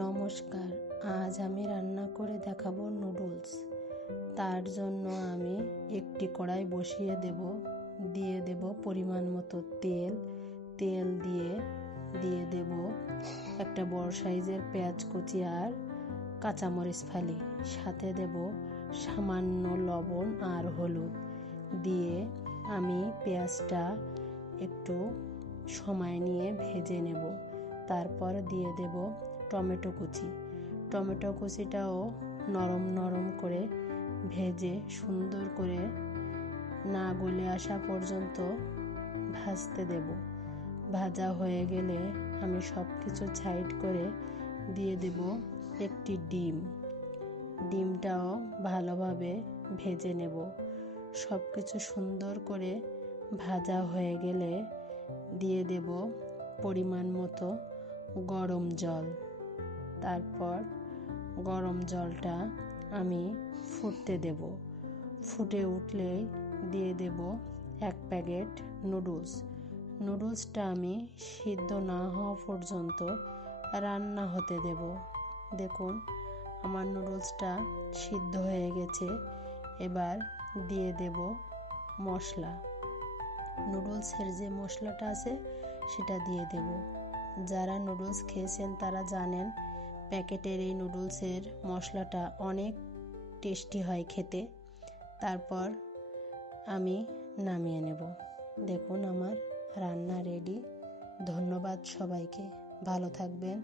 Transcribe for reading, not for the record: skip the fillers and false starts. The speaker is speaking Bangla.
নমস্কার, আজ আমি রান্না করে দেখাবো নুডলস। তার জন্য আমি একটি কড়াই বসিয়ে দিয়ে দেব পরিমাণ মতো তেল দিয়ে দেব একটা বড় সাইজের পেঁয়াজ কুচি আর কাঁচামরিচ ফালি, সাথে দেব সামান্য লবণ আর হলুদ দিয়ে আমি পেঁয়াজটা একটু সময় নিয়ে ভেজে নেব। তারপর দিয়ে দেব টমেটো কুচিটাও নরম করে ভেজে সুন্দর করে না গলে আসা পর্যন্ত ভাজতে দেব। ভাজা হয়ে গেলে আমি সব কিছু সাইড করে দিয়ে দেব একটি ডিমটাও ভালোভাবে ভেজে নেব। সব কিছু সুন্দর করে ভাজা হয়ে গেলে দিয়ে দেব পরিমাণ মতো গরম জল। তারপর গরম জলটা আমি ফুটতে দেব। ফুটে উঠলেই দিয়ে দেব এক প্যাকেট নুডলসটা আমি সিদ্ধ না হওয়া পর্যন্ত রান্না হতে দেব। দেখুন আমার নুডলসটা সিদ্ধ হয়ে গেছে। এবার দিয়ে দেব মশলা। নুডলসের যে মশলাটা আছে সেটা দিয়ে দেব। যারা নুডলস খেয়েছেন তারা জানেন প্যাকেটের এই নুডলসের মশলাটা অনেক টেস্টি হয় খেতে। তারপর আমি নামিয়ে নেব। দেখুন আমার রান্না রেডি। ধন্যবাদ সবাইকে। ভালো থাকবেন।